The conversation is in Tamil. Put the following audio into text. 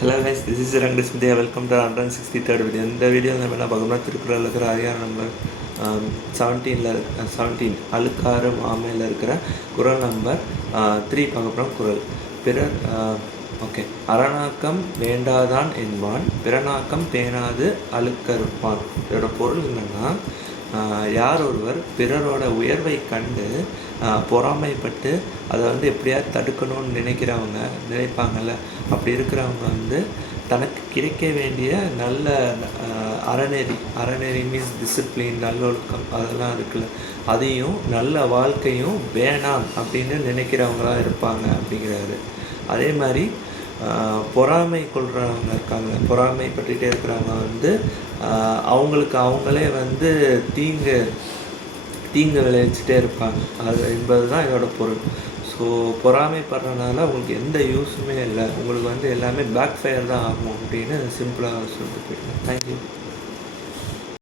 ஹலோ கைஸ், திஸ் இஸ் ரங்கஸ்மிதியா. Welcome to 163rd video. இந்த வீடியோ நம்ம என்ன பார்க்கணும்னா, திருக்குறள் இருக்கிற அதிகாரம் நம்பர் 17 அழுக்காறு ஆமையில் இருக்கிற குறள் நம்பர் 3 பார்க்க போகிறோம். குறள் பிறர் ஓகே அரணாக்கம் வேண்டாதான் என்பான், பிறனாக்கம் பேணாது அழுக்கறுப்பான். இதோட பொருள் என்னென்னா, யார் ஒருவர் பிறரோட உயர்வை கண்டு பொறாமைப்பட்டு அதை எப்படியாவது தடுக்கணும்னு நினைப்பாங்கள்ல, அப்படி இருக்கிறவங்க தனக்கு கிடைக்க வேண்டிய நல்ல அறநெறி மீன்ஸ் டிசிப்ளின், நல்லொழுக்கம் அதெல்லாம் இருக்குல்ல, அதையும் நல்ல வாழ்க்கையும் வேணாம் அப்படின்னு நினைக்கிறவங்களாம் இருப்பாங்க அப்படிங்கிறாரு. அதே மாதிரி பொறாமை கொள்கிறவங்க இருக்காங்க, பொறாமைப்பட்டுகிட்டே இருக்கிறவங்க அவங்களுக்கு அவங்களே தீங்கு விளைவிச்சுட்டே இருப்பாங்க. அது என்பது தான் இதோட பொருள். ஸோ பொறாமைப்படுறதுனால உங்களுக்கு எந்த யூஸுமே இல்லை, உங்களுக்கு எல்லாமே பேக் ஃபயர் தான் ஆகும் அப்படின்னு சிம்பிளாக சொல்லிட்டு போயிட்டேன். தேங்க்யூ.